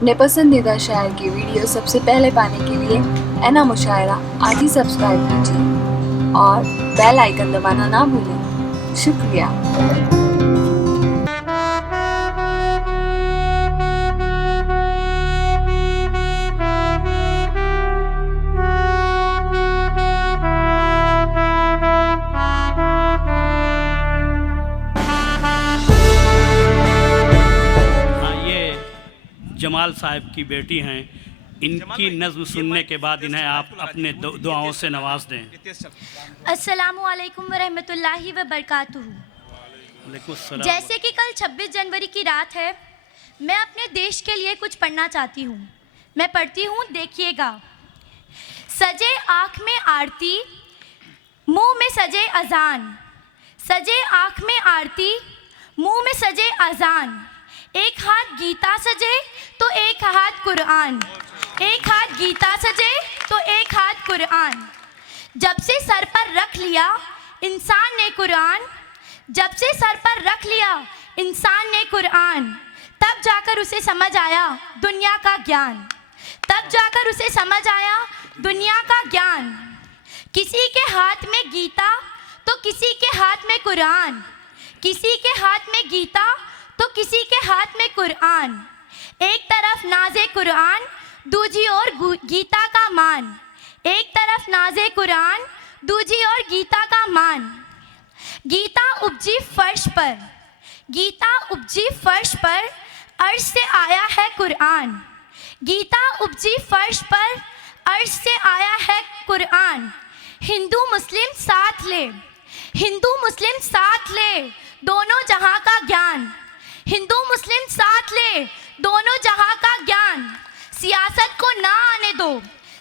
अपने पसंदीदा शायर की वीडियो सबसे पहले पाने के लिए एना मुशायरा आज ही सब्सक्राइब कीजिए और बेल आइकन दबाना ना भूलें। शुक्रिया। जमाल साहब की बेटी हैं, इनकी नज़्म सुनने के बाद इन्हें आप अपने दुआओं से नवाज दें। अस्सलामु अलैकुम व रहमतुल्लाहि व बरकातुहू। जैसे कि कल 26 जनवरी की रात है, मैं अपने देश के लिए कुछ पढ़ना चाहती हूँ। मैं पढ़ती हूँ, देखिएगा। सजे आँख में आरती, मुँह में सजे अजान। सजे आँख में आरती, मुँह में सजे अजान। एक हाथ गीता सजे तो एक हाथ कुरान। एक हाथ गीता सजे तो एक हाथ कुरान। जब से सर पर रख लिया इंसान ने कुरान, जब से सर पर रख लिया इंसान ने कुरान, तब जाकर उसे समझ आया दुनिया का ज्ञान। तब जाकर उसे समझ आया दुनिया का ज्ञान। किसी के हाथ में गीता तो किसी के हाथ में कुरान। किसी के हाथ में गीता तो किसी के हाथ में कुरान। एक तरफ नाज़े कुरान, दूजी ओर गीता का मान। एक तरफ नाज़े कुरान, दूजी ओर गीता का मान। गीता उपजी फर्श पर, गीता उपजी फर्श पर, अर्श से आया है कुरान। गीता उपजी फर्श पर, अर्श से आया है कुरान। हिंदू मुस्लिम साथ ले, हिंदू मुस्लिम साथ ले, दोनों जहां का ज्ञान। हिंदू मुस्लिम साथ ले, दोनों जहां का ज्ञान। सियासत को ना आने दो,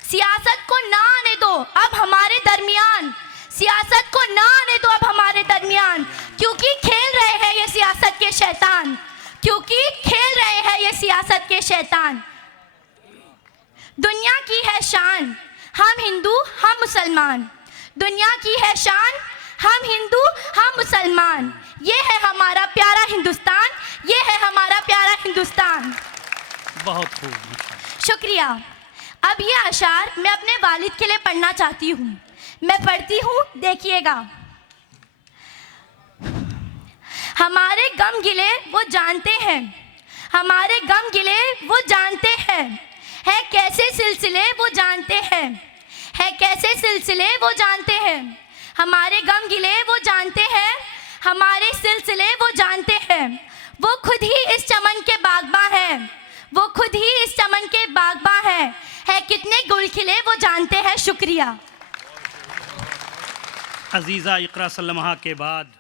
सियासत को ना आने दो अब हमारे दरमियान। सियासत को ना आने दो अब हमारे दरमियान, क्योंकि खेल रहे हैं ये सियासत के शैतान। क्योंकि खेल रहे हैं ये सियासत के शैतान। दुनिया की है शान, हम हिंदू हम मुसलमान। दुनिया की है शान, हम हिंदू हम मुसलमान। ये है हमारा प्यारा हिंदुस्तान, ये है हमारा प्यारा हिंदुस्तान। बहुत खूब, शुक्रिया। अब ये अशार मैं अपने वालिद के लिए पढ़ना चाहती हूँ। मैं पढ़ती हूँ, देखिएगा। हमारे गम गिले वो जानते हैं, हमारे गम गिले वो जानते हैं। है कैसे सिलसिले वो जानते हैं, है कैसे सिलसिले वो जानते हैं। हमारे गम गिले वो जानते हैं, हमारे सिलसिले वो जानते हैं। वो खुद ही इस चमन के बागबां हैं, वो खुद ही इस चमन के बागबां हैं। है कितने गुल खिले वो जानते हैं। शुक्रिया। अजीज़ा इक़रा सल्लमहा के बाद